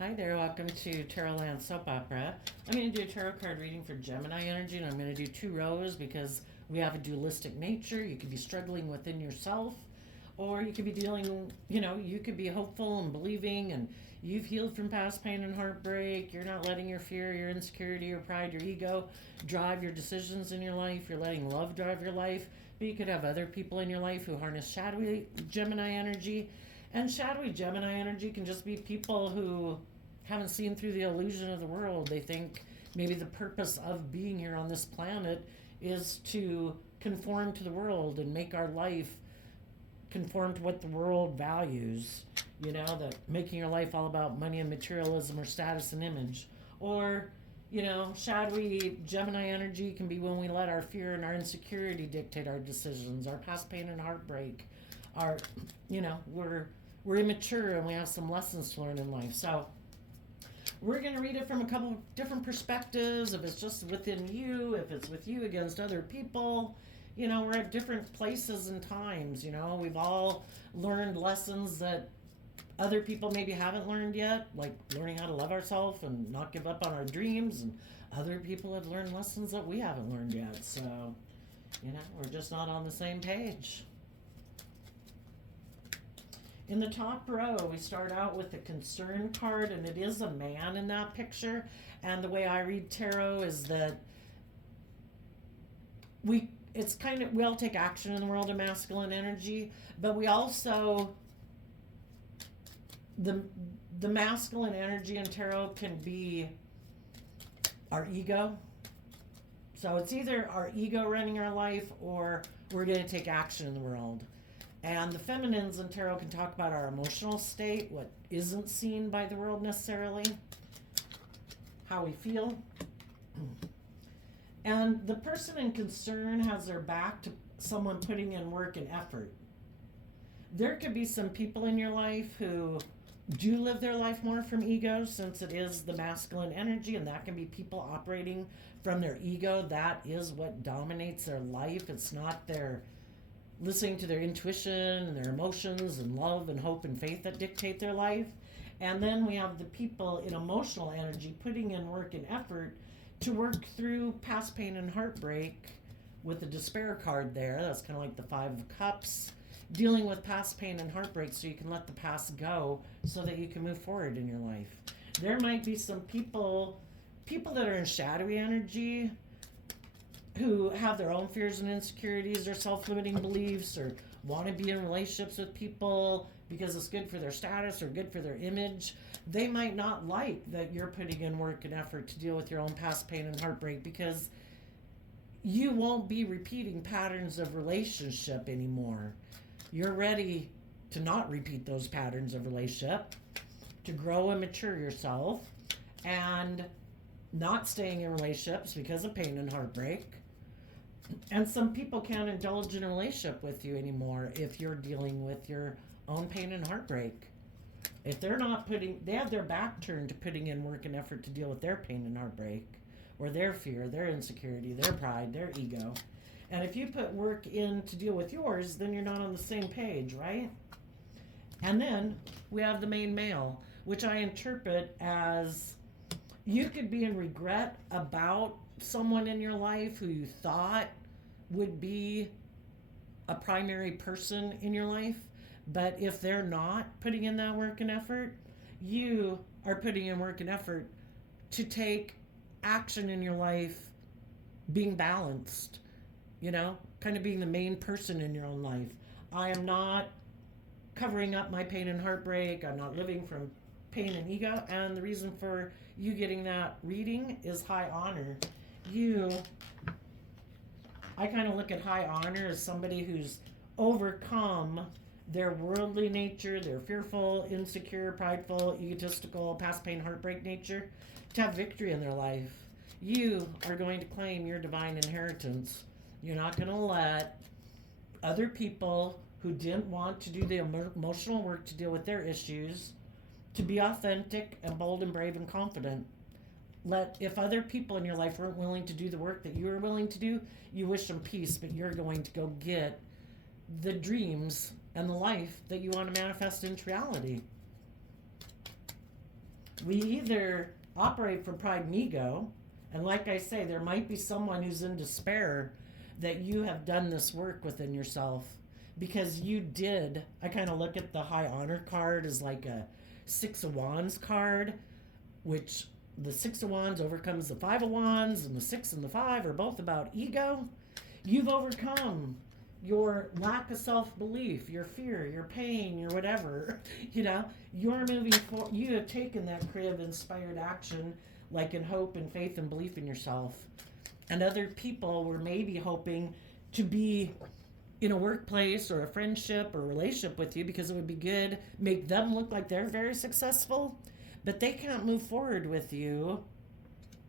Hi there, welcome to Tarot Land Soap Opera. I'm going to do a tarot card reading for Gemini energy, and I'm going to do 2 rows because we have a dualistic nature. You could be struggling within yourself, or you could be dealing, you could be hopeful and believing, and you've healed from past pain and heartbreak. You're not letting your fear, your insecurity, your pride, your ego drive your decisions in your life. You're letting love drive your life. But you could have other people in your life who harness shadowy Gemini energy. And shadowy Gemini energy can just be people who haven't seen through the illusion of the world. They think maybe the purpose of being here on this planet is to conform to the world and make our life conform to what the world values. That making your life all about money and materialism or status and image. Or, shadowy Gemini energy can be when we let our fear and our insecurity dictate our decisions, our past pain and heartbreak. We're immature and we have some lessons to learn in life. So we're going to read it from a couple of different perspectives. If it's just within you, if it's with you against other people, we're at different places and times. We've all learned lessons that other people maybe haven't learned yet, like learning how to love ourselves and not give up on our dreams. And other people have learned lessons that we haven't learned yet. So, we're just not on the same page. In the top row, we start out with the concern card, and it is a man in that picture. And the way I read tarot is that we all take action in the world of masculine energy, but we also, the masculine energy in tarot can be our ego. So it's either our ego running our life or we're going to take action in the world. And the feminines in tarot can talk about our emotional state, what isn't seen by the world necessarily, how we feel. And the person in concern has their back to someone putting in work and effort. There could be some people in your life who do live their life more from ego, since it is the masculine energy, and that can be people operating from their ego. That is what dominates their life. It's not their listening to their intuition and their emotions and love and hope and faith that dictate their life. And then we have the people in emotional energy putting in work and effort to work through past pain and heartbreak with the despair card there. That's kind of like the 5 of Cups, dealing with past pain and heartbreak so you can let the past go so that you can move forward in your life. There might be some people that are in shadowy energy who have their own fears and insecurities or self-limiting beliefs, or want to be in relationships with people because it's good for their status or good for their image. They might not like that you're putting in work and effort to deal with your own past pain and heartbreak, because you won't be repeating patterns of relationship anymore. You're ready to not repeat those patterns of relationship, to grow and mature yourself, and not staying in relationships because of pain and heartbreak. And some people can't indulge in a relationship with you anymore if you're dealing with your own pain and heartbreak. If they're not they have their back turned to putting in work and effort to deal with their pain and heartbreak, or their fear, their insecurity, their pride, their ego. And if you put work in to deal with yours, then you're not on the same page, right? And then we have the main male, which I interpret as you could be in regret about someone in your life who you thought would be a primary person in your life, but if they're not putting in that work and effort, you are putting in work and effort to take action in your life, being balanced, kind of being the main person in your own life. I am not covering up my pain and heartbreak. I'm not living from pain and ego. And the reason for you getting that reading is high honor. I kind of look at high honor as somebody who's overcome their worldly nature, their fearful, insecure, prideful, egotistical, past pain, heartbreak nature, to have victory in their life. You are going to claim your divine inheritance. You're not going to let other people who didn't want to do the emotional work to deal with their issues to be authentic and bold and brave and confident. If other people in your life weren't willing to do the work that you were willing to do, you wish them peace, but you're going to go get the dreams and the life that you want to manifest into reality. We either operate from pride and ego, and like I say, there might be someone who's in despair that you have done this work within yourself because you did. I kind of look at the high honor card as like a Six of Wands card, which the Six of Wands overcomes the Five of Wands, and the Six and the Five are both about ego. You've overcome your lack of self-belief, your fear, your pain, your whatever. You're moving forward. You have taken that creative inspired action, like in hope and faith and belief in yourself. And other people were maybe hoping to be in a workplace or a friendship or relationship with you because it would be good, make them look like they're very successful, but they can't move forward with you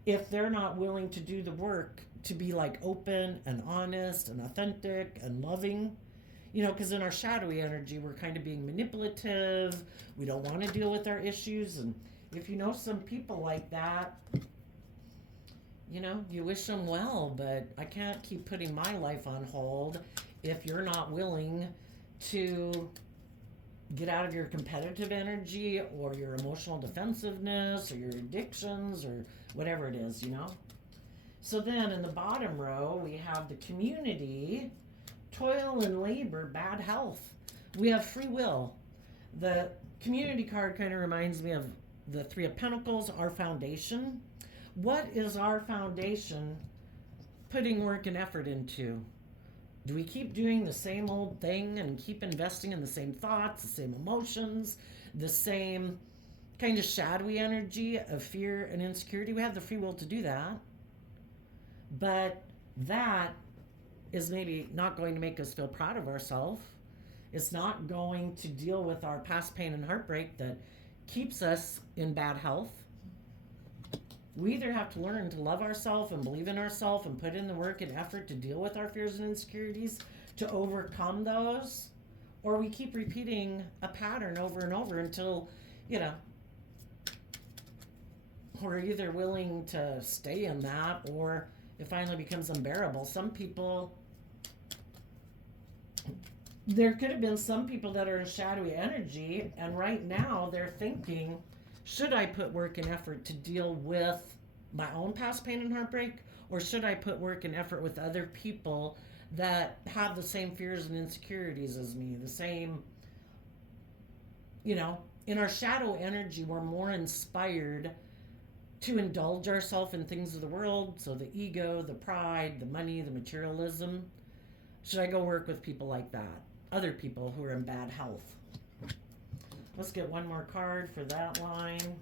if they're not willing to do the work to be like open and honest and authentic and loving. Because in our shadowy energy, we're kind of being manipulative. We don't want to deal with our issues. And if you know some people like that, you wish them well, but I can't keep putting my life on hold if you're not willing to get out of your competitive energy or your emotional defensiveness or your addictions or whatever it is. So then in the bottom row, we have the community, toil and labor, bad health. We have free will. The community card kind of reminds me of the Three of Pentacles, our foundation. What is our foundation putting work and effort into? Do we keep doing the same old thing and keep investing in the same thoughts, the same emotions, the same kind of shadowy energy of fear and insecurity? We have the free will to do that. But that is maybe not going to make us feel proud of ourselves. It's not going to deal with our past pain and heartbreak that keeps us in bad health. We either have to learn to love ourselves and believe in ourselves and put in the work and effort to deal with our fears and insecurities to overcome those, or we keep repeating a pattern over and over until, we're either willing to stay in that or it finally becomes unbearable. Some people, there could have been some people that are in shadowy energy, and right now they're thinking, should I put work and effort to deal with my own past pain and heartbreak, or should I put work and effort with other people that have the same fears and insecurities as me, the same, in our shadow energy, we're more inspired to indulge ourselves in things of the world. So the ego, the pride, the money, the materialism. Should I go work with people like that? Other people who are in bad health. Let's get one more card for that line.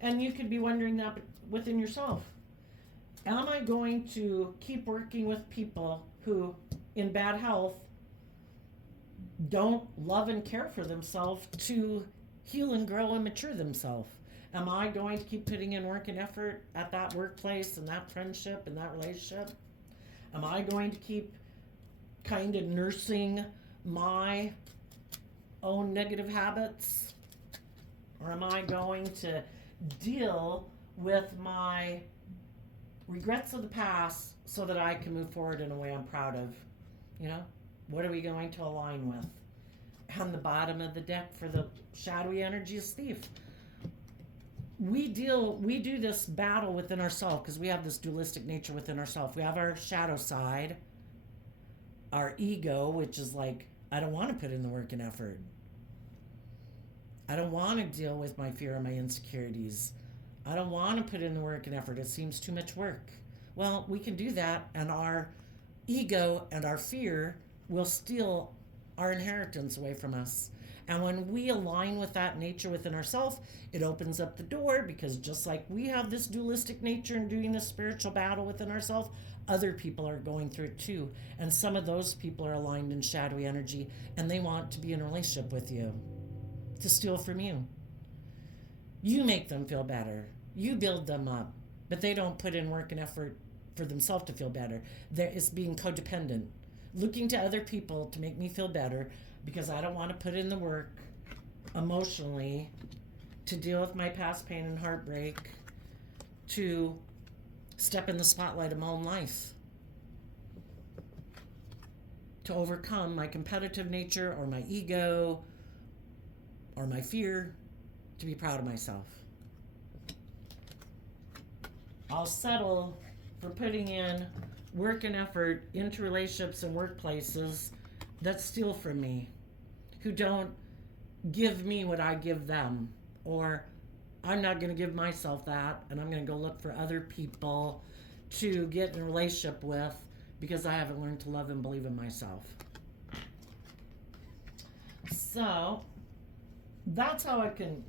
And you could be wondering that within yourself. Am I going to keep working with people who, in bad health, don't love and care for themselves to heal and grow and mature themselves? Am I going to keep putting in work and effort at that workplace and that friendship and that relationship? Am I going to keep kind of nursing my own negative habits? Or am I going to deal with my regrets of the past so that I can move forward in a way I'm proud of? What are we going to align with? On the bottom of the deck for the shadowy energy is thief. We do this battle within ourselves because we have this dualistic nature within ourselves. We have our shadow side, our ego, which is like, I don't want to put in the work and effort. I don't want to deal with my fear and my insecurities. I don't want to put in the work and effort. It seems too much work. Well, we can do that, and our ego and our fear will steal our inheritance away from us. And when we align with that nature within ourselves, it opens up the door, because just like we have this dualistic nature and doing this spiritual battle within ourselves, other people are going through it too. And some of those people are aligned in shadowy energy, and they want to be in a relationship with you, to steal from you. You make them feel better. You build them up, but they don't put in work and effort for themselves to feel better. It's being codependent, looking to other people to make me feel better, because I don't want to put in the work emotionally to deal with my past pain and heartbreak, to step in the spotlight of my own life, to overcome my competitive nature or my ego or my fear, to be proud of myself. I'll settle for putting in work and effort into relationships and workplaces that steal from me, who don't give me what I give them, or I'm not going to give myself that, and I'm going to go look for other people to get in a relationship with because I haven't learned to love and believe in myself. So that's how it can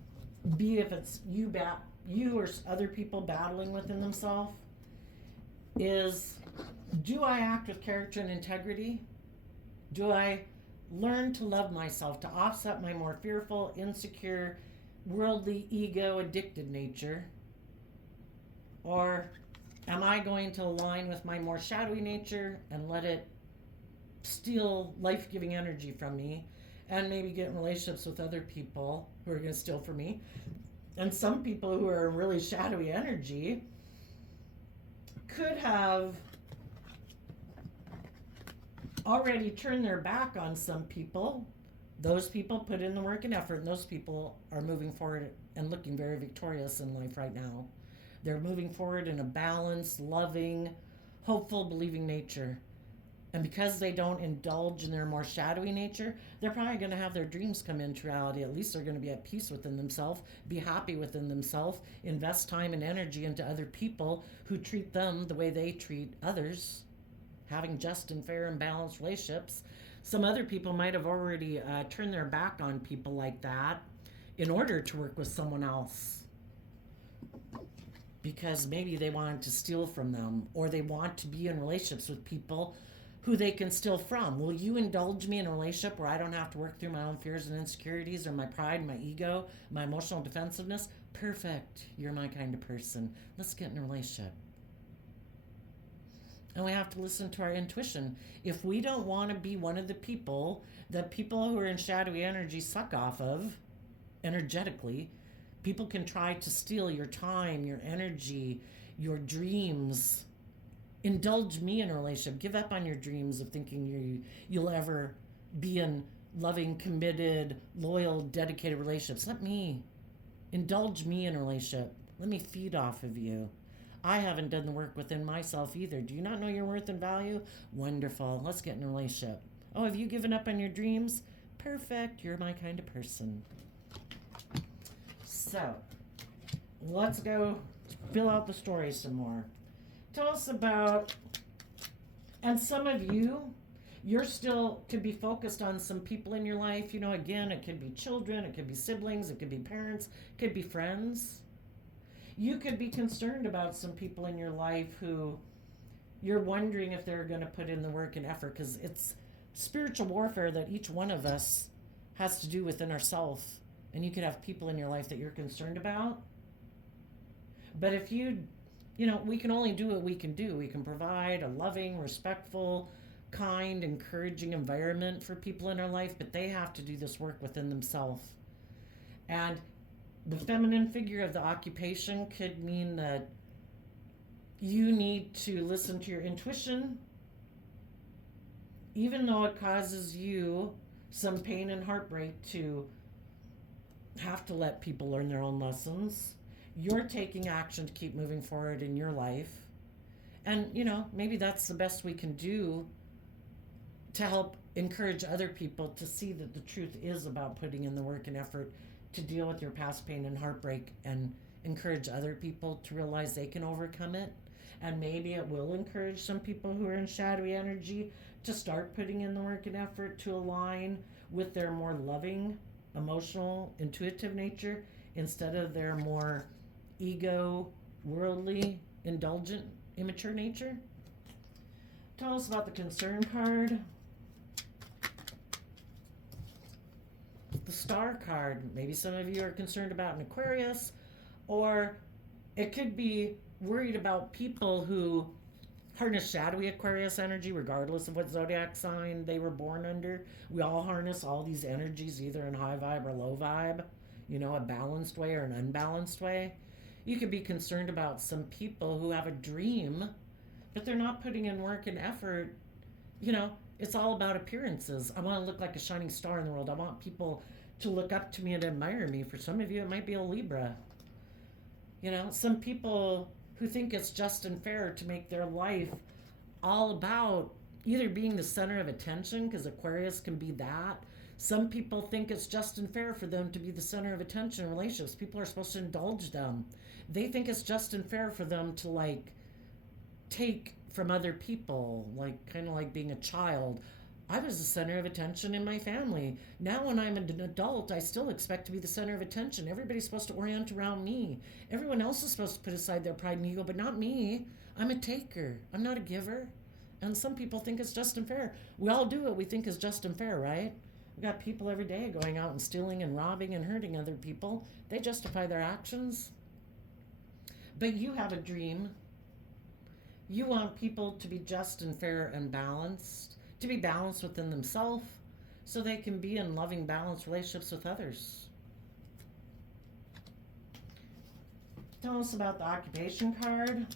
be if it's you or other people battling within themselves. Is, do I act with character and integrity? Do I learn to love myself to offset my more fearful, insecure, worldly, ego addicted nature? Or am I going to align with my more shadowy nature and let it steal life-giving energy from me, and maybe get in relationships with other people who are going to steal from me? And some people who are really shadowy energy could have already turned their back on some people. Those people put in the work and effort, and those people are moving forward and looking very victorious in life right now. They're moving forward in a balanced, loving, hopeful, believing nature. And because they don't indulge in their more shadowy nature, they're probably going to have their dreams come into reality. At least they're going to be at peace within themselves, be happy within themselves, invest time and energy into other people who treat them the way they treat others, having just and fair and balanced relationships. Some other people might have already turned their back on people like that in order to work with someone else, because maybe they wanted to steal from them, or they want to be in relationships with people who they can steal from. Will you indulge me in a relationship where I don't have to work through my own fears and insecurities, or my pride, my ego, my emotional defensiveness? Perfect. You're my kind of person. Let's get in a relationship. And we have to listen to our intuition. If we don't want to be one of the people that people who are in shadowy energy suck off of energetically, people can try to steal your time, your energy, your dreams. Indulge me in a relationship. Give up on your dreams of thinking you'll ever be in loving, committed, loyal, dedicated relationships. Let me indulge me in a relationship. Let me feed off of you. I haven't done the work within myself either. Do you not know your worth and value? Wonderful. Let's get in a relationship. Oh, have you given up on your dreams? Perfect. You're my kind of person. So, let's go fill out the story some more. Tell us about, and some of you're still could be focused on some people in your life. You know, again, it could be children, it could be siblings, it could be parents, it could be friends. You could be concerned about some people in your life who you're wondering if they're going to put in the work and effort, because it's spiritual warfare that each one of us has to do within ourselves. And you could have people in your life that you're concerned about. But if we can only do what we can do. We can provide a loving, respectful, kind, encouraging environment for people in our life, but they have to do this work within themselves. And the feminine figure of the occupation could mean that you need to listen to your intuition, even though it causes you some pain and heartbreak to have to let people learn their own lessons. You're taking action to keep moving forward in your life. And, maybe that's the best we can do to help encourage other people to see that the truth is about putting in the work and effort to deal with your past pain and heartbreak, and encourage other people to realize they can overcome it. And maybe it will encourage some people who are in shadowy energy to start putting in the work and effort to align with their more loving, emotional, intuitive nature instead of their more ego, worldly, indulgent, immature nature. Tell us about the concern card. The star card. Maybe some of you are concerned about an Aquarius, or it could be worried about people who harness shadowy Aquarius energy regardless of what zodiac sign they were born under. We all harness all these energies either in high vibe or low vibe, a balanced way or an unbalanced way. You could be concerned about some people who have a dream, but they're not putting in work and effort. It's all about appearances. I want to look like a shining star in the world. I want people to look up to me and admire me. For some of you, it might be a Libra. Some people who think it's just and fair to make their life all about either being the center of attention, because Aquarius can be that. Some people think it's just and fair for them to be the center of attention in relationships. People are supposed to indulge them. They think it's just and fair for them to like take from other people, like kind of like being a child. I was the center of attention in my family. Now, when I'm an adult, I still expect to be the center of attention. Everybody's supposed to orient around me. Everyone else is supposed to put aside their pride and ego, but not me. I'm a taker. I'm not a giver. And some people think it's just and fair. We all do what we think is just and fair, right? We got people every day going out and stealing and robbing and hurting other people. They justify their actions. But you have a dream. You want people to be just and fair and balanced, to be balanced within themselves, so they can be in loving, balanced relationships with others. Tell us about the occupation card.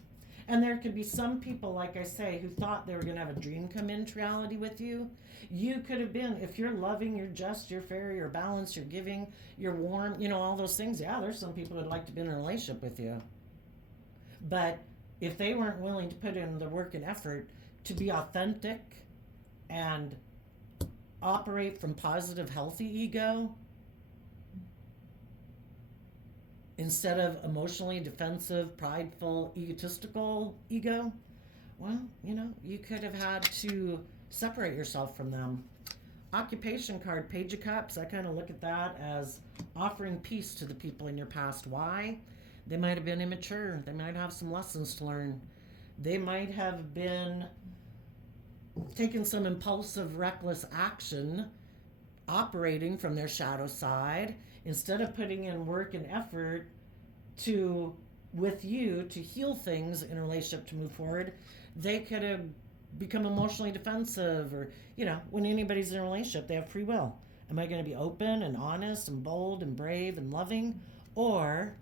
And there could be some people, like I say, who thought they were going to have a dream come into reality with you. You could have been, if you're loving, you're just, you're fair, you're balanced, you're giving, you're warm, all those things. Yeah, there's some people who would like to be in a relationship with you. But if they weren't willing to put in the work and effort to be authentic and operate from positive, healthy ego instead of emotionally defensive, prideful, egotistical ego, well, you could have had to separate yourself from them. Occupation card, Page of Cups, I kind of look at that as offering peace to the people in your past. Why? They might have been immature. They might have some lessons to learn. They might have been taking some impulsive, reckless action, operating from their shadow side, instead of putting in work and effort with you to heal things in a relationship to move forward. They could have become emotionally defensive, or, when anybody's in a relationship, they have free will. Am I going to be open and honest and bold and brave and loving? Or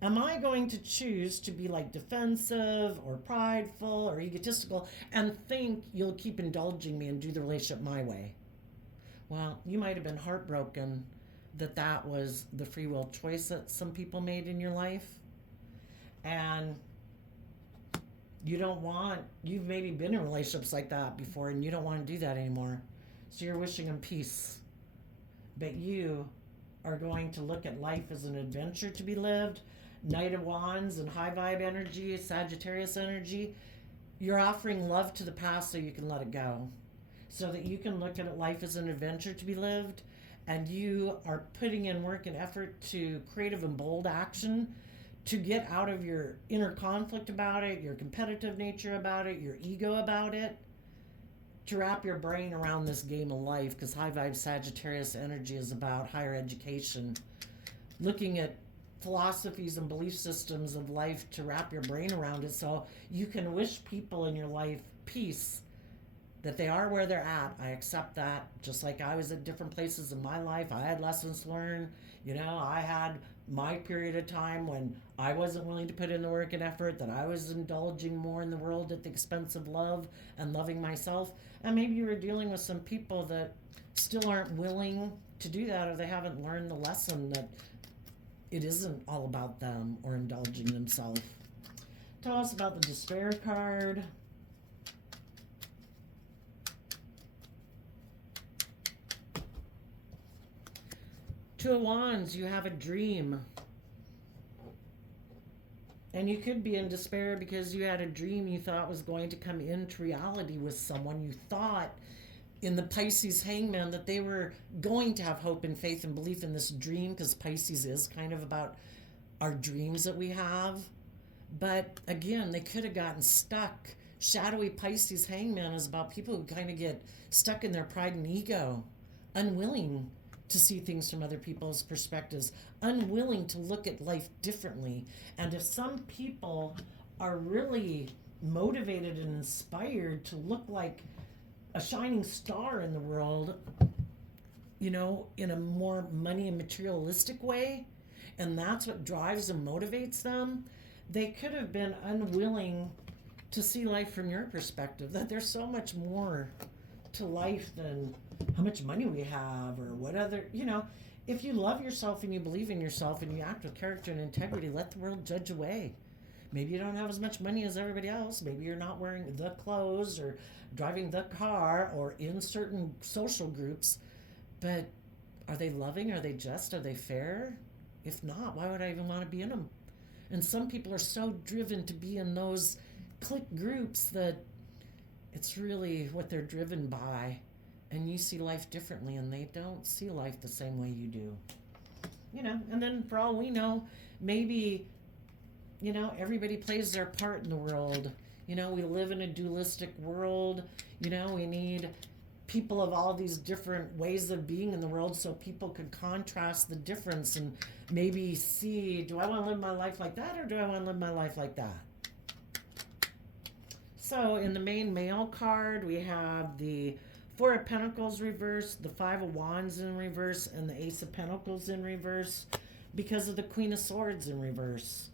am I going to choose to be like defensive or prideful or egotistical and think you'll keep indulging me and do the relationship my way? Well, you might have been heartbroken that was the free will choice that some people made in your life. And you've maybe been in relationships like that before, and you don't want to do that anymore. So you're wishing them peace. But you are going to look at life as an adventure to be lived. Knight of Wands and high vibe energy, Sagittarius energy. You're offering love to the past so you can let it go. So that you can look at life as an adventure to be lived. And you are putting in work and effort to creative and bold action to get out of your inner conflict about it, your competitive nature about it, your ego about it, to wrap your brain around this game of life, because high vibe Sagittarius energy is about higher education, looking at philosophies and belief systems of life to wrap your brain around it so you can wish people in your life peace, that they are where they're at. I accept that. Just like I was at different places in my life, I had lessons to learn. I had my period of time when I wasn't willing to put in the work and effort, that I was indulging more in the world at the expense of love and loving myself. And maybe you were dealing with some people that still aren't willing to do that, or they haven't learned the lesson that it isn't all about them or indulging themselves. Tell us about the despair card. Two of Wands, you have a dream. And you could be in despair because you had a dream you thought was going to come into reality with someone. You thought in the Pisces hangman that they were going to have hope and faith and belief in this dream, because Pisces is kind of about our dreams that we have. But again, they could have gotten stuck. Shadowy Pisces hangman is about people who kind of get stuck in their pride and ego, unwilling to see things from other people's perspectives, unwilling to look at life differently. And if some people are really motivated and inspired to look like a shining star in the world, in a more money and materialistic way, and that's what drives and motivates them, they could have been unwilling to see life from your perspective, that there's so much more to life than how much money we have or what other, if you love yourself and you believe in yourself and you act with character and integrity, let the world judge away. Maybe you don't have as much money as everybody else. Maybe you're not wearing the clothes or driving the car or in certain social groups. But are they loving? Are they just? Are they fair? If not, why would I even want to be in them? And some people are so driven to be in those clique groups that it's really what they're driven by. And you see life differently, and they don't see life the same way you do. And then for all we know, maybe, everybody plays their part in the world. We live in a dualistic world. We need people of all these different ways of being in the world so people can contrast the difference and maybe see, do I want to live my life like that or do I want to live my life like that? So in the main male card, we have the Four of Pentacles reversed, the Five of Wands in reverse, and the Ace of Pentacles in reverse because of the Queen of Swords in reverse.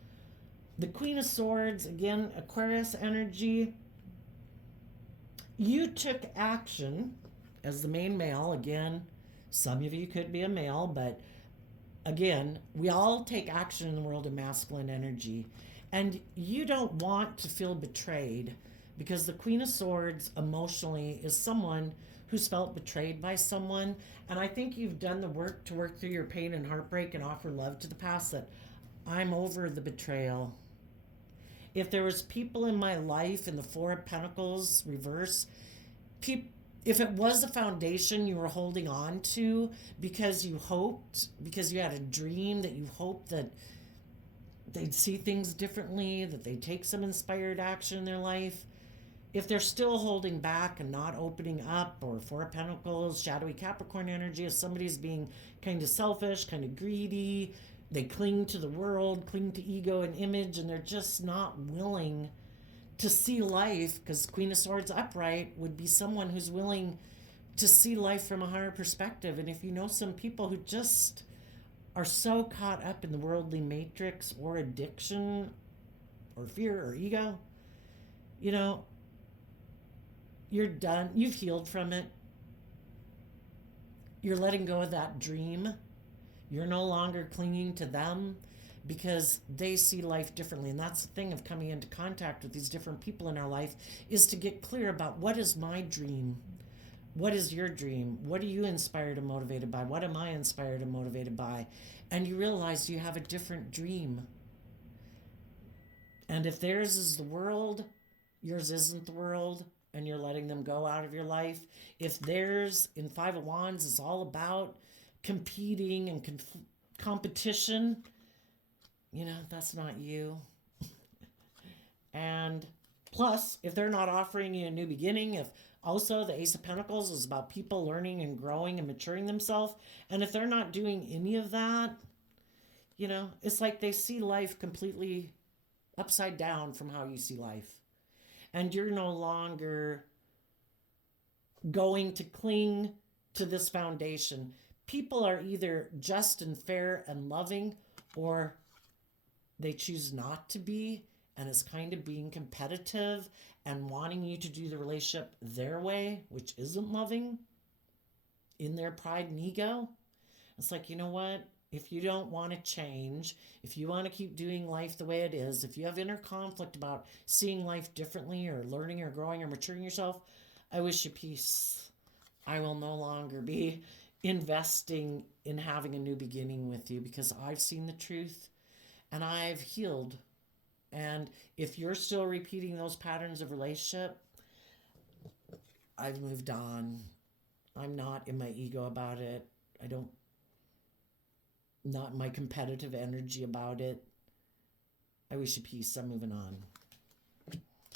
The Queen of Swords, again, Aquarius energy. You took action as the main male. Again, some of you could be a male, but again, we all take action in the world of masculine energy. And you don't want to feel betrayed because the Queen of Swords emotionally is someone who's felt betrayed by someone. And I think you've done the work to work through your pain and heartbreak and offer love to the past, that I'm over the betrayal. If there was people in my life in the Four of Pentacles reverse, if it was a foundation you were holding on to because you hoped, because you had a dream that you hoped that they'd see things differently, that they'd take some inspired action in their life, if they're still holding back and not opening up, or Four of Pentacles, shadowy Capricorn energy, if somebody's being kind of selfish, kind of greedy, they cling to the world, cling to ego and image, and they're just not willing to see life, because Queen of Swords upright would be someone who's willing to see life from a higher perspective. And if you know some people who just are so caught up in the worldly matrix or addiction or fear or ego, you're done. You've healed from it. You're letting go of that dream. You're no longer clinging to them because they see life differently. And that's the thing of coming into contact with these different people in our life, is to get clear about, what is my dream? What is your dream? What are you inspired and motivated by? What am I inspired and motivated by? And you realize you have a different dream. And if theirs is the world, yours isn't the world, and you're letting them go out of your life. If theirs in Five of Wands is all about competing and competition, that's not you. And plus, if they're not offering you a new beginning, if also the Ace of Pentacles is about people learning and growing and maturing themselves, and if they're not doing any of that, it's like they see life completely upside down from how you see life. And you're no longer going to cling to this foundation. People are either just and fair and loving, or they choose not to be, and it's kind of being competitive and wanting you to do the relationship their way, which isn't loving, in their pride and ego. It's like, you know what? If you don't want to change, if you want to keep doing life the way it is, if you have inner conflict about seeing life differently or learning or growing or maturing yourself, I wish you peace. I will no longer be investing in having a new beginning with you, because I've seen the truth and I've healed. And if you're still repeating those patterns of relationship, I've moved on. I'm not in my ego about it. Not in my competitive energy about it. I wish you peace. I'm moving on.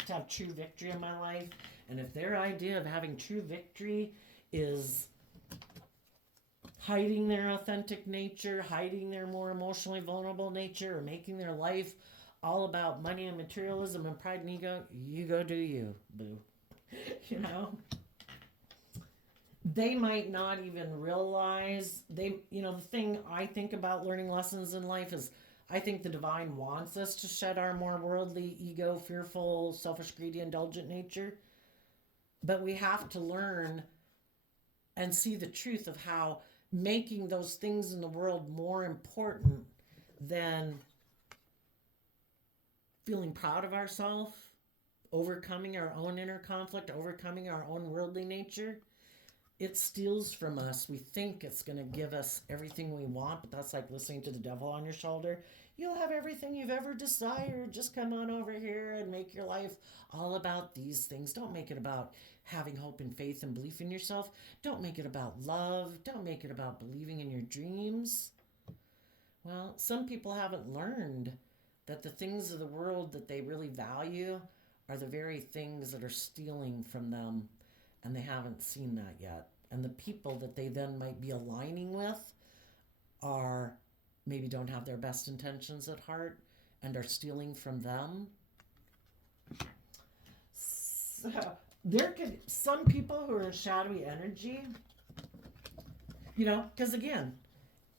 To have true victory in my life. And if their idea of having true victory is hiding their authentic nature, hiding their more emotionally vulnerable nature, or making their life all about money and materialism and pride and ego, you go do you, boo. They might not even realize the thing I think about learning lessons in life is, I think the divine wants us to shed our more worldly, ego, fearful, selfish, greedy, indulgent nature. But we have to learn and see the truth of how making those things in the world more important than feeling proud of ourselves, overcoming our own inner conflict, overcoming our own worldly nature, it steals from us. We think it's going to give us everything we want, but that's like listening to the devil on your shoulder. You'll have everything you've ever desired. Just come on over here and make your life all about these things. Don't make it about having hope and faith and belief in yourself. Don't make it about love. Don't make it about believing in your dreams. Well, some people haven't learned that the things of the world that they really value are the very things that are stealing from them, and they haven't seen that yet. And the people that they then might be aligning with are maybe don't have their best intentions at heart and are stealing from them. So there could some people who are in shadowy energy, because again,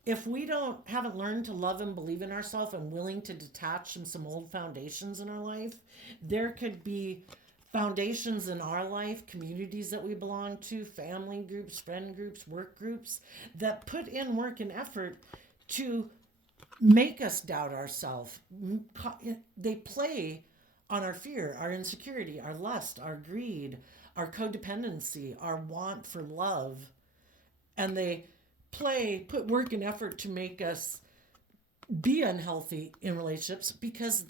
if we haven't learned to love and believe in ourselves and willing to detach from some old foundations in our life, there could be foundations in our life, communities that we belong to, family groups, friend groups, work groups, that put in work and effort to make us doubt ourselves. They play on our fear, our insecurity, our lust, our greed, our codependency, our want for love. And they put work and effort to make us be unhealthy in relationships because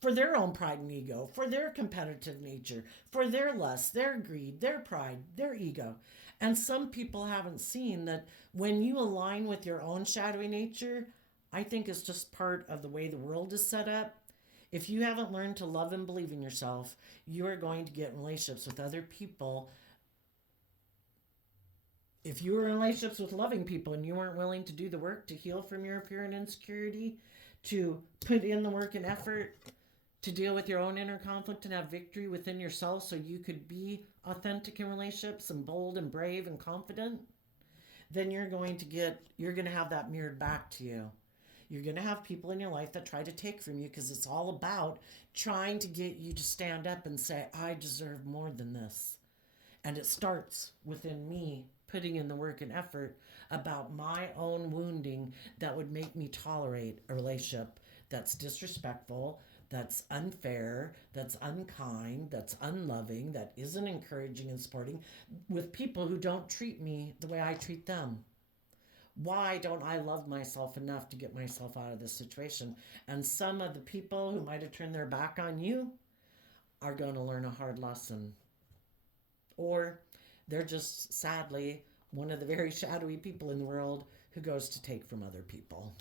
for their own pride and ego, for their competitive nature, for their lust, their greed, their pride, their ego. And some people haven't seen that when you align with your own shadowy nature, I think it's just part of the way the world is set up. If you haven't learned to love and believe in yourself, you are going to get in relationships with other people. If you were in relationships with loving people and you weren't willing to do the work to heal from your fear and insecurity, to put in the work and effort to deal with your own inner conflict and have victory within yourself so you could be authentic in relationships and bold and brave and confident, then you're going to have that mirrored back to you. You're going to have people in your life that try to take from you because it's all about trying to get you to stand up and say, I deserve more than this. And it starts within me putting in the work and effort about my own wounding that would make me tolerate a relationship that's disrespectful, that's unfair, that's unkind, that's unloving, that isn't encouraging and supporting, with people who don't treat me the way I treat them. Why don't I love myself enough to get myself out of this situation? And some of the people who might have turned their back on you are going to learn a hard lesson. Or they're just, sadly, one of the very shadowy people in the world who goes to take from other people.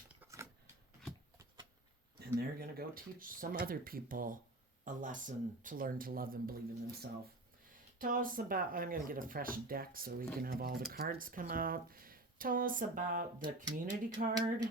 And they're going to go teach some other people a lesson to learn to love and believe in themselves. Tell us about, I'm going to get a fresh deck so we can have all the cards come out. Tell us about the community card.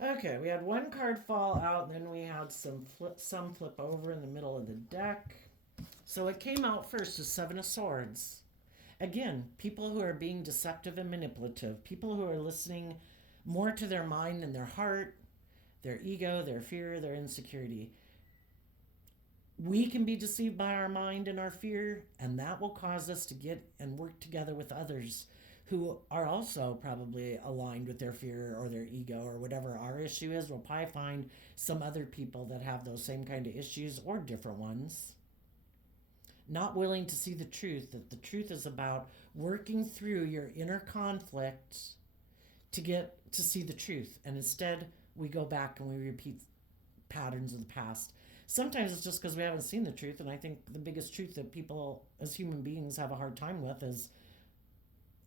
Okay, we had one card fall out, then we had some flip over in the middle of the deck. So it came out first as Seven of Swords. Again, people who are being deceptive and manipulative, people who are listening more to their mind than their heart, their ego, their fear, their insecurity. We can be deceived by our mind and our fear, and that will cause us to get and work together with others who are also probably aligned with their fear or their ego or whatever our issue is. We'll probably find some other people that have those same kind of issues or different ones. Not willing to see the truth, that the truth is about working through your inner conflict to get to see the truth. And instead, we go back and we repeat patterns of the past. Sometimes it's just because we haven't seen the truth. And I think the biggest truth that people as human beings have a hard time with is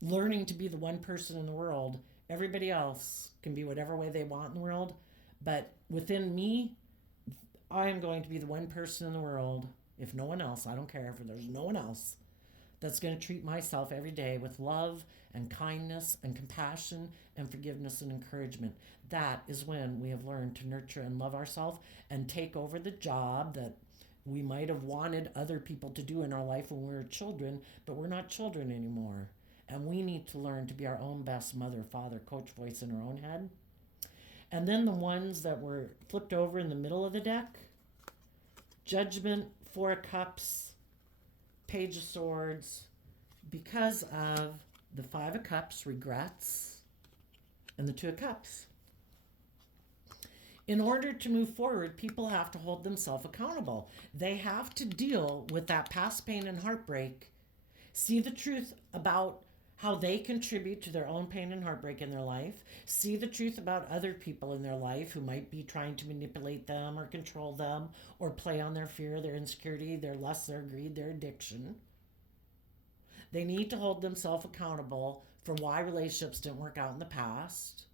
learning to be the one person in the world. Everybody else can be whatever way they want in the world. But within me, I am going to be the one person in the world. If no one else, I don't care if there's no one else, that's going to treat myself every day with love and kindness and compassion and forgiveness and encouragement. That is when we have learned to nurture and love ourselves and take over the job that we might have wanted other people to do in our life when we were children, but we're not children anymore. And we need to learn to be our own best mother, father, coach voice in our own head. And then the ones that were flipped over in the middle of the deck, Judgment, Four of Cups, Page of Swords, because of the Five of Cups, regrets, and the Two of Cups. In order to move forward, people have to hold themselves accountable. They have to deal with that past pain and heartbreak, see the truth about how they contribute to their own pain and heartbreak in their life, see the truth about other people in their life who might be trying to manipulate them or control them or play on their fear, their insecurity, their lust, their greed, their addiction. They need to hold themselves accountable for why relationships didn't work out in the past.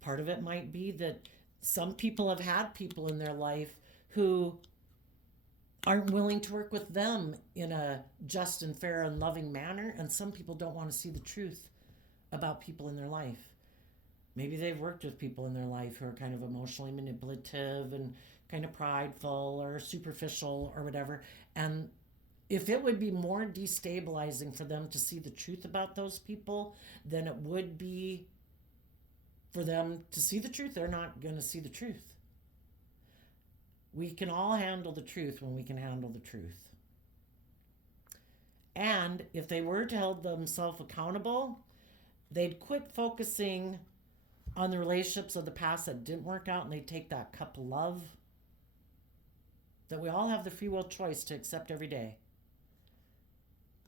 Part of it might be that some people have had people in their life who aren't willing to work with them in a just and fair and loving manner, and some people don't want to see the truth about people in their life. Maybe they've worked with people in their life who are kind of emotionally manipulative and kind of prideful or superficial or whatever, and if it would be more destabilizing for them to see the truth about those people than it would be for them to see the truth, they're not going to see the truth. We can all handle the truth when we can handle the truth. And if they were to hold themselves accountable, they'd quit focusing on the relationships of the past that didn't work out, and they'd take that cup of love that we all have the free will choice to accept every day,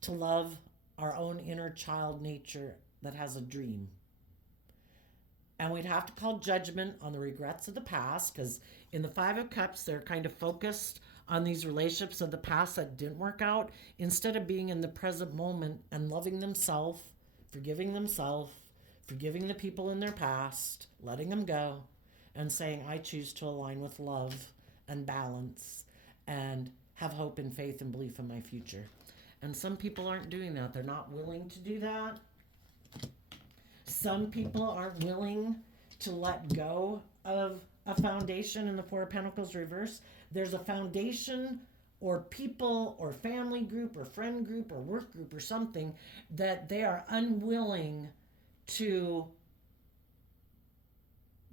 to love our own inner child nature that has a dream. And we'd have to call judgment on the regrets of the past, because in the Five of Cups, they're kind of focused on these relationships of the past that didn't work out, instead of being in the present moment and loving themselves, forgiving the people in their past, letting them go, and saying, I choose to align with love and balance and have hope and faith and belief in my future. And some people aren't doing that. They're not willing to do that. Some people aren't willing to let go of a foundation in the Four of Pentacles reverse. There's a foundation or people or family group or friend group or work group or something that they are unwilling to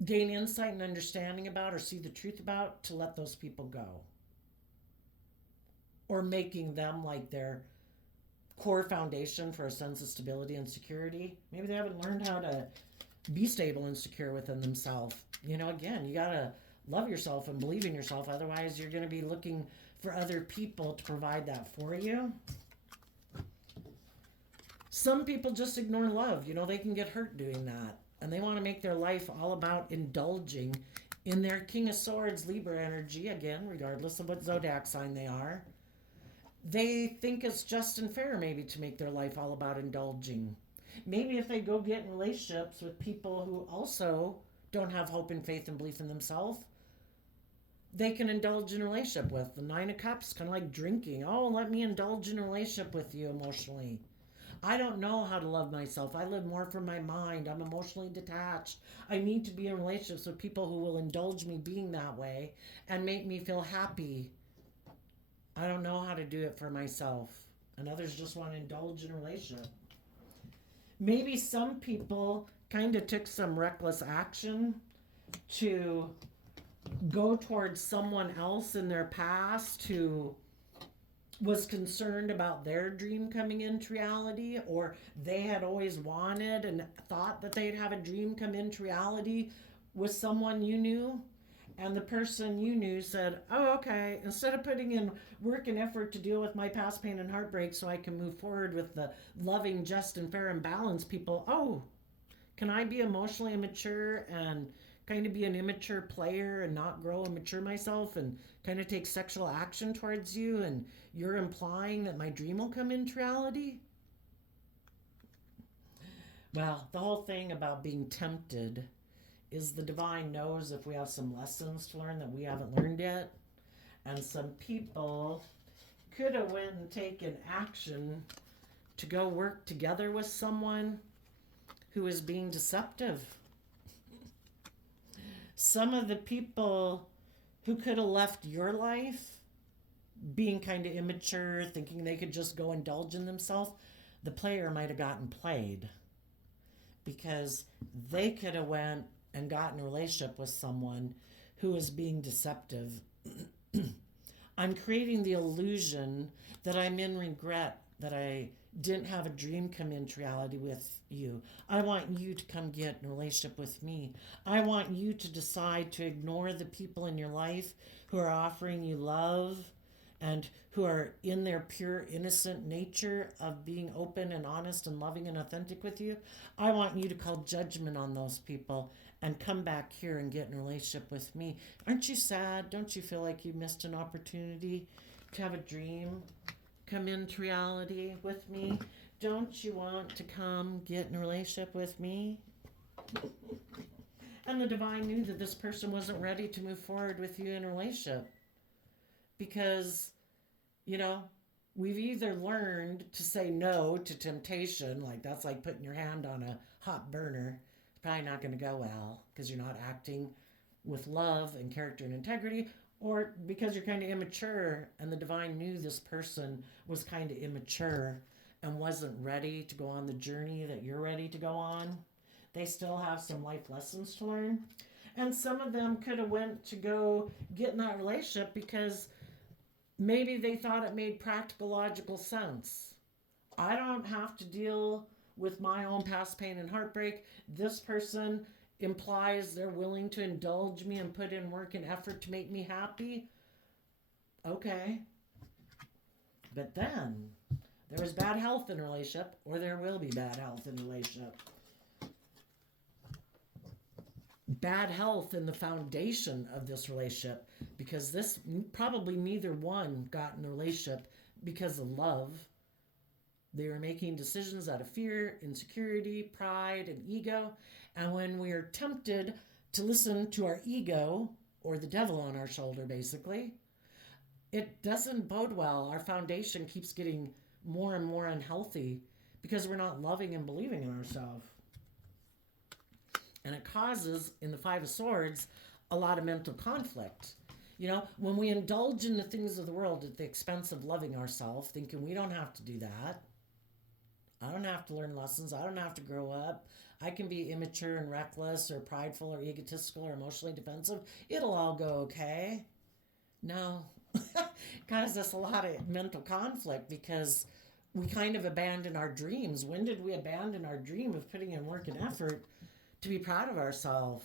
gain insight and understanding about or see the truth about, to let those people go. Or making them like their core foundation for a sense of stability and security. Maybe they haven't learned how to be stable and secure within themselves. Again, you gotta love yourself and believe in yourself. Otherwise, you're gonna be looking for other people to provide that for you. Some people just ignore love. They can get hurt doing that. And they want to make their life all about indulging in their King of Swords, Libra energy, again, regardless of what zodiac sign they are. They think it's just and fair maybe to make their life all about indulging. Maybe if they go get in relationships with people who also don't have hope and faith and belief in themselves, they can indulge in a relationship with. The Nine of Cups, kind of like drinking. Oh, let me indulge in a relationship with you emotionally. I don't know how to love myself. I live more from my mind. I'm emotionally detached. I need to be in relationships with people who will indulge me being that way and make me feel happy. I don't know how to do it for myself. And others just want to indulge in a relationship. Maybe some people kind of took some reckless action to go towards someone else in their past who was concerned about their dream coming into reality, or they had always wanted and thought that they'd have a dream come into reality with someone you knew. And the person you knew said, oh, okay, instead of putting in work and effort to deal with my past pain and heartbreak so I can move forward with the loving, just, and fair and balanced people, oh, can I be emotionally immature and kind of be an immature player and not grow and mature myself and kind of take sexual action towards you, and you're implying that my dream will come into reality? Well, the whole thing about being tempted is the divine knows if we have some lessons to learn that we haven't learned yet. And some people could have went and taken action to go work together with someone who is being deceptive. Some of the people who could have left your life being kind of immature, thinking they could just go indulge in themselves, the player might have gotten played, because they could have went and gotten a relationship with someone who was being deceptive I'm creating the illusion that I'm in regret that I didn't have a dream come into reality with you. I want you to come get in a relationship with me. I want you to decide to ignore the people in your life who are offering you love and who are in their pure, innocent nature of being open and honest and loving and authentic with you. I want you to call judgment on those people and come back here and get in a relationship with me. Aren't you sad? Don't you feel like you missed an opportunity to have a dream come into reality with me? Don't you want to come get in a relationship with me? And the divine knew that this person wasn't ready to move forward with you in a relationship because, you know, we've either learned to say no to temptation, like that's like putting your hand on a hot burner. It's probably not going to go well because you're not acting with love and character and integrity, or because you're kind of immature and the divine knew this person was kind of immature and wasn't ready to go on the journey that you're ready to go on. They still have some life lessons to learn. And some of them could have went to go get in that relationship because maybe they thought it made practical, logical sense. I don't have to deal with my own past pain and heartbreak. This person implies they're willing to indulge me and put in work and effort to make me happy. Okay. But then there is bad health in a relationship, or there will be bad health in a relationship. Bad health in the foundation of this relationship, because this probably neither one got in a relationship because of love. They were making decisions out of fear, insecurity, pride, and ego. And when we are tempted to listen to our ego, or the devil on our shoulder, basically, it doesn't bode well. Our foundation keeps getting more and more unhealthy because we're not loving and believing in ourselves. And it causes, in the Five of Swords, a lot of mental conflict. You know, when we indulge in the things of the world at the expense of loving ourselves, thinking we don't have to do that. I don't have to learn lessons. I don't have to grow up. I can be immature and reckless or prideful or egotistical or emotionally defensive. It'll all go okay. No. Causes us a lot of mental conflict because we kind of abandon our dreams. When did we abandon our dream of putting in work and effort to be proud of ourselves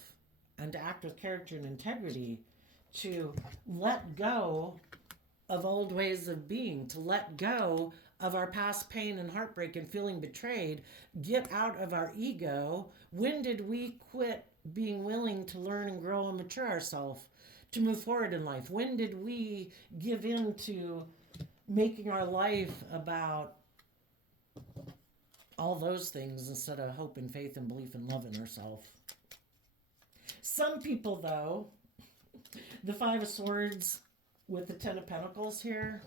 and to act with character and integrity, to let go of old ways of being, to let go of our past pain and heartbreak and feeling betrayed, get out of our ego? When did we quit being willing to learn and grow and mature ourselves to move forward in life? When did we give in to making our life about all those things instead of hope and faith and belief and love in ourselves? Some people, though, the Five of Swords with the Ten of Pentacles here,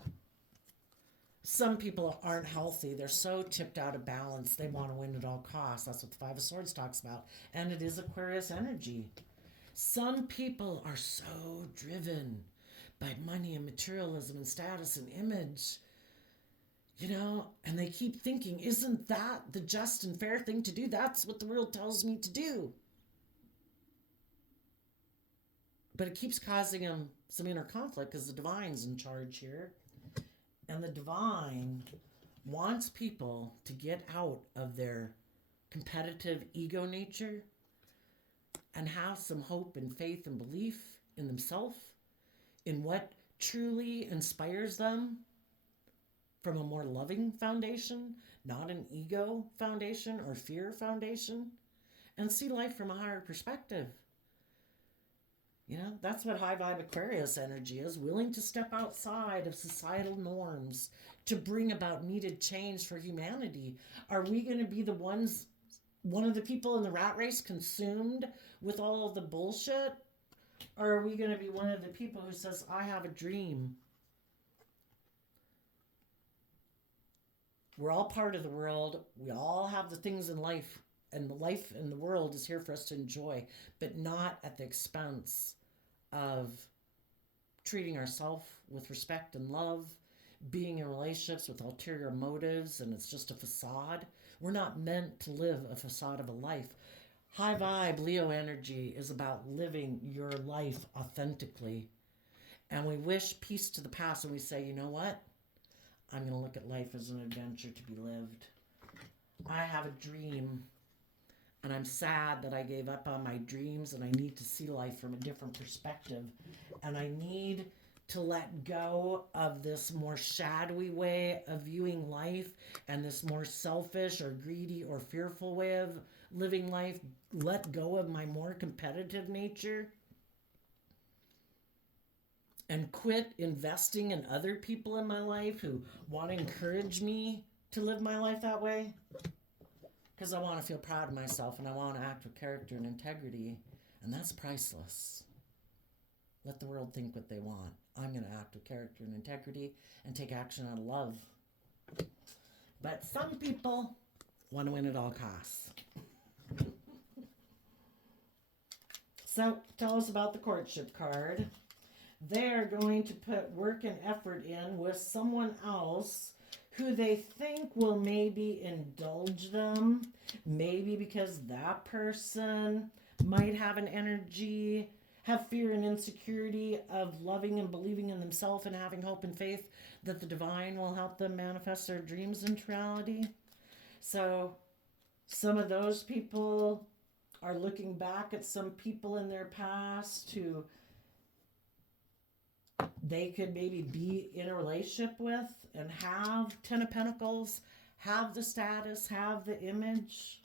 some people aren't healthy. They're so tipped out of balance. They want to win at all costs. That's what the Five of Swords talks about. And it is Aquarius energy. Some people are so driven by money and materialism and status and image, you know, and they keep thinking, isn't that the just and fair thing to do? That's what the world tells me to do. But it keeps causing them some inner conflict because the divine's in charge here. And the divine wants people to get out of their competitive ego nature and have some hope and faith and belief in themselves, in what truly inspires them from a more loving foundation, not an ego foundation or fear foundation, and see life from a higher perspective. You know, that's what high vibe Aquarius energy is, willing to step outside of societal norms to bring about needed change for humanity. Are we going to be the ones, one of the people in the rat race consumed with all of the bullshit? Or are we going to be one of the people who says, I have a dream? We're all part of the world. We all have the things in life, and the life in the world is here for us to enjoy, but not at the expense of treating ourselves with respect and love, being in relationships with ulterior motives, and it's just a facade. We're not meant to live a facade of a life. High vibe Leo energy is about living your life authentically And we wish peace to the past, and we say, you know what? I'm going to look at life as an adventure to be lived. I have a dream, and I'm sad that I gave up on my dreams, and I need to see life from a different perspective. And I need to let go of this more shadowy way of viewing life and this more selfish or greedy or fearful way of living life. Let go of my more competitive nature and quit investing in other people in my life who want to encourage me to live my life that way. Because I want to feel proud of myself and I want to act with character and integrity. And that's priceless. Let the world think what they want. I'm going to act with character and integrity and take action out of love. But some people want to win at all costs. So, tell us about the courtship card. They're going to put work and effort in with someone else who they think will maybe indulge them. Maybe because that person might have an energy, have fear and insecurity of loving and believing in themselves and having hope and faith that the divine will help them manifest their dreams into reality. So some of those people are looking back at some people in their past who they could maybe be in a relationship with and have 10 of Pentacles, have the status, have the image.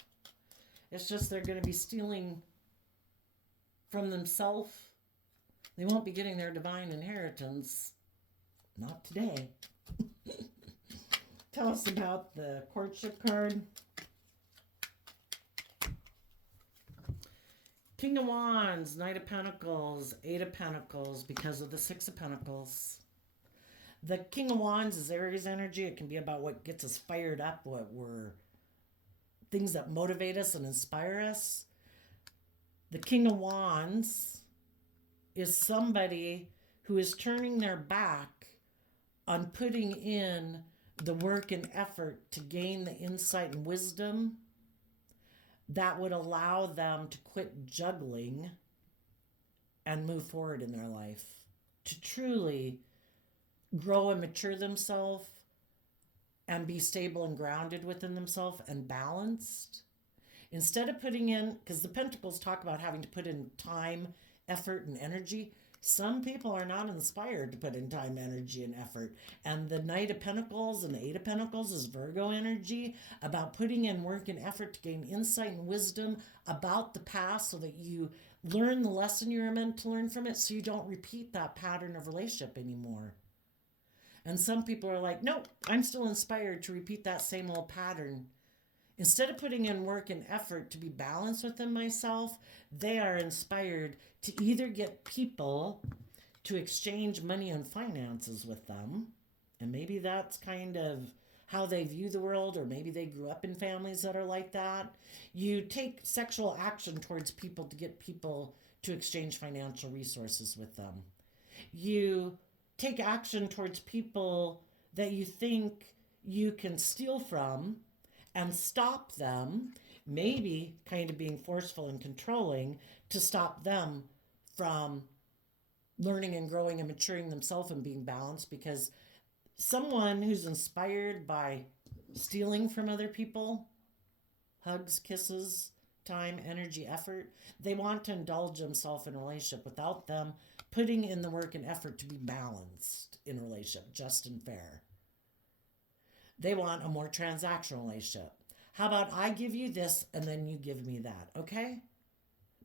It's just they're going to be stealing from themselves. They won't be getting their divine inheritance. Not today. Tell us about the courtship card. King of Wands, Knight of Pentacles, Eight of Pentacles because of the Six of Pentacles. The King of Wands is Aries energy. It can be about what gets us fired up, what we're things that motivate us and inspire us. The King of Wands is somebody who is turning their back on putting in the work and effort to gain the insight and wisdom that would allow them to quit juggling and move forward in their life, to truly grow and mature themselves and be stable and grounded within themselves and balanced. Instead of putting in, because the Pentacles talk about having to put in time, effort, and energy, some people are not inspired to put in time, energy, and effort. And the Knight of Pentacles and the Eight of Pentacles is Virgo energy, about putting in work and effort to gain insight and wisdom about the past so that you learn the lesson you're meant to learn from it so you don't repeat that pattern of relationship anymore. And some people are like, nope, I'm still inspired to repeat that same old pattern. Instead of putting in work and effort to be balanced within myself, they are inspired to either get people to exchange money and finances with them. And maybe that's kind of how they view the world, or maybe they grew up in families that are like that. You take sexual action towards people to get people to exchange financial resources with them. You take action towards people that you think you can steal from and stop them, maybe kind of being forceful and controlling to stop them from learning and growing and maturing themselves and being balanced, because someone who's inspired by stealing from other people, hugs, kisses, time, energy, effort, they want to indulge themselves in a relationship without them putting in the work and effort to be balanced in a relationship, just and fair. They want a more transactional relationship. How about I give you this and then you give me that, okay?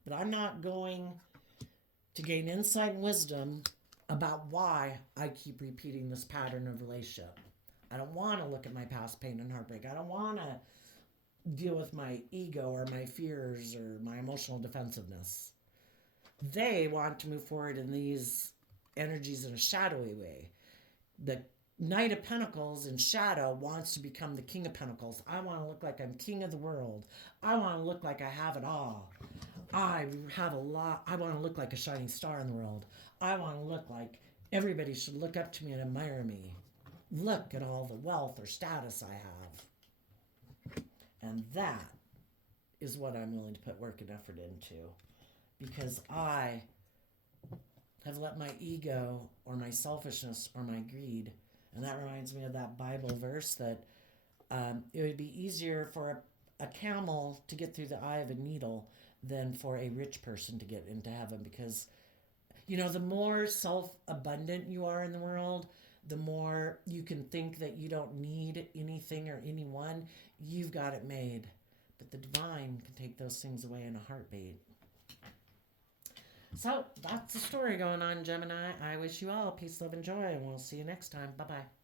But I'm not going to gain insight and wisdom about why I keep repeating this pattern of relationship. I don't want to look at my past pain and heartbreak. I don't want to deal with my ego or my fears or my emotional defensiveness. They want to move forward in these energies in a shadowy way. The Knight of Pentacles in shadow wants to become the King of Pentacles. I want to look like I'm king of the world. I want to look like I have it all. I have a lot. I want to look like a shining star in the world. I want to look like everybody should look up to me and admire me. Look at all the wealth or status I have. And that is what I'm willing to put work and effort into, because I have let my ego or my selfishness or my greed. And that reminds me of that Bible verse that it would be easier for a camel to get through the eye of a needle than for a rich person to get into heaven, because the more self-abundant you are in the world, the more you can think that you don't need anything or anyone. You've got it made. But the divine can take those things away in a heartbeat. So that's the story going on, Gemini. I wish you all peace, love, and joy, and we'll see you next time. Bye-bye.